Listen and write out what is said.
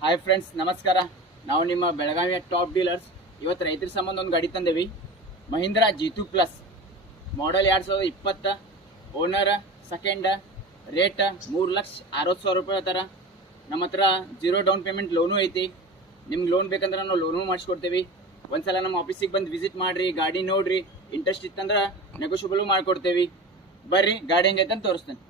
Hi friends, ನಮಸ್ಕಾರ. ನಾವು ನಿಮ್ಮ ಬೆಳಗಾವಿಯ ಟಾಪ್ ಡೀಲರ್ಸ್. ಇವತ್ತು ರೈತರ ಸಂಬಂಧ ಒಂದು ಗಾಡಿ ತಂದೇವಿ. Mahindra G2 plus model 2020, owner second, rate 3,60,000 ರೂಪಾಯಿ ಹೇಳ್ತಾರ. ನಮ್ಮ ಹತ್ರ 0 ಡೌನ್ ಪೇಮೆಂಟ್ ಲೋನು ಐತಿ. ನಿಮ್ಗೆ ಲೋನ್ ಬೇಕಂದ್ರೆ ನಾವು ಲೋನು ಮಾಡಿಸ್ಕೊಡ್ತೇವೆ. ಒಂದ್ಸಲ ನಮ್ಮ ಆಫೀಸಿಗೆ ಬಂದು ವಿಸಿಟ್ ಮಾಡಿರಿ, ಗಾಡಿ ನೋಡ್ರಿ. ಇಂಟ್ರೆಸ್ಟ್ ಇತ್ತಂದ್ರೆ ನೆಗೋಷಿಯಬಲ್ ಮಾಡಿಕೊಡ್ತೇವೆ. ಬರ್ರಿ, ಗಾಡಿ ಹೆಂಗೈತೆ ಅಂತ ತೋರಿಸ್ತೇನೆ.